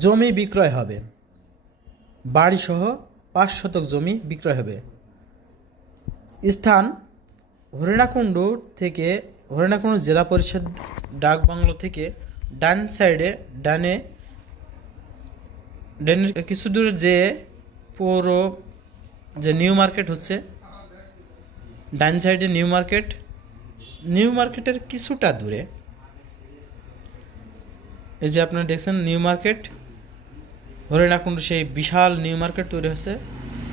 জমি বিক্রয় হবে, বাড়িসহ 5 শতক জমি বিক্রয় হবে। স্থান হরিণাকুণ্ড থেকে, হরিণাকুণ্ড জেলা পরিষদ ডাক বাংলো থেকে ডান সাইডে, ডানের কিছু দূর যে পৌর যে নিউ মার্কেট হচ্ছে, ডান সাইডে নিউ মার্কেট, নিউ মার্কেটের কিছুটা দূরে এই যে আপনারা দেখছেন নিউ মার্কেট, হরিণাকুণ্ড সেই বিশাল নিউ মার্কেট তৈরি হচ্ছে,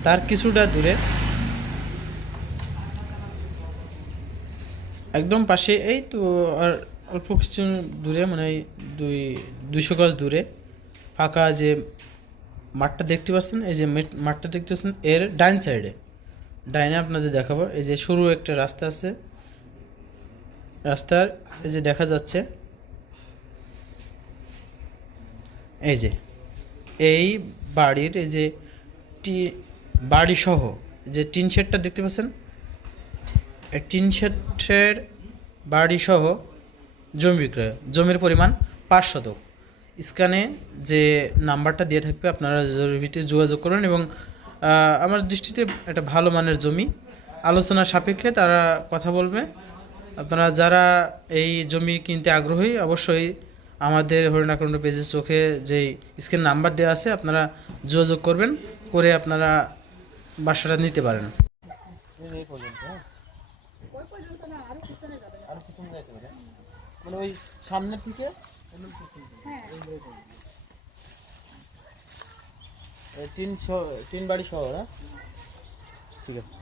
তার কিছুটা দূরে একদম পাশে, এই তো আর অল্প কিছু দূরে, মানে 200 গজ দূরে ফাঁকা যে মাঠটা দেখতে পাচ্ছেন, এই যে মাঠটা দেখতে পাচ্ছেন এর ডাইন সাইডে, ডাইনে আপনাদের দেখাবো, এই যে সরু একটা রাস্তা আছে, রাস্তার এই যে দেখা যাচ্ছে, এই যে এই বাড়ির এই যে বাড়ি সহ যে টিন শেডটা দেখতে পাচ্ছেন, এই টিন শেডের বাড়ি সহ জমি বিক্রয়, জমির পরিমাণ 5 শতক। স্ক্যানে যে নাম্বারটা দিয়ে থাকবে আপনারা জরুরি ভিত্তিতে যোগাযোগ করবেন, এবং আমার দৃষ্টিতে একটা ভালো মানের জমি, আলোচনা সাপেক্ষে তারা কথা বলবে। আপনারা যারা এই জমি কিনতে আগ্রহী অবশ্যই আমাদের হরিণাকুণ্ড পেজের চোখে যেই স্ক্রিন নাম্বার দেওয়া আছে আপনারা যোগাযোগ করবেন, করে আপনারা বাসাটা নিতে পারেন। মানে ওই সামনের থেকে তিন বাড়ি শহর, ঠিক আছে।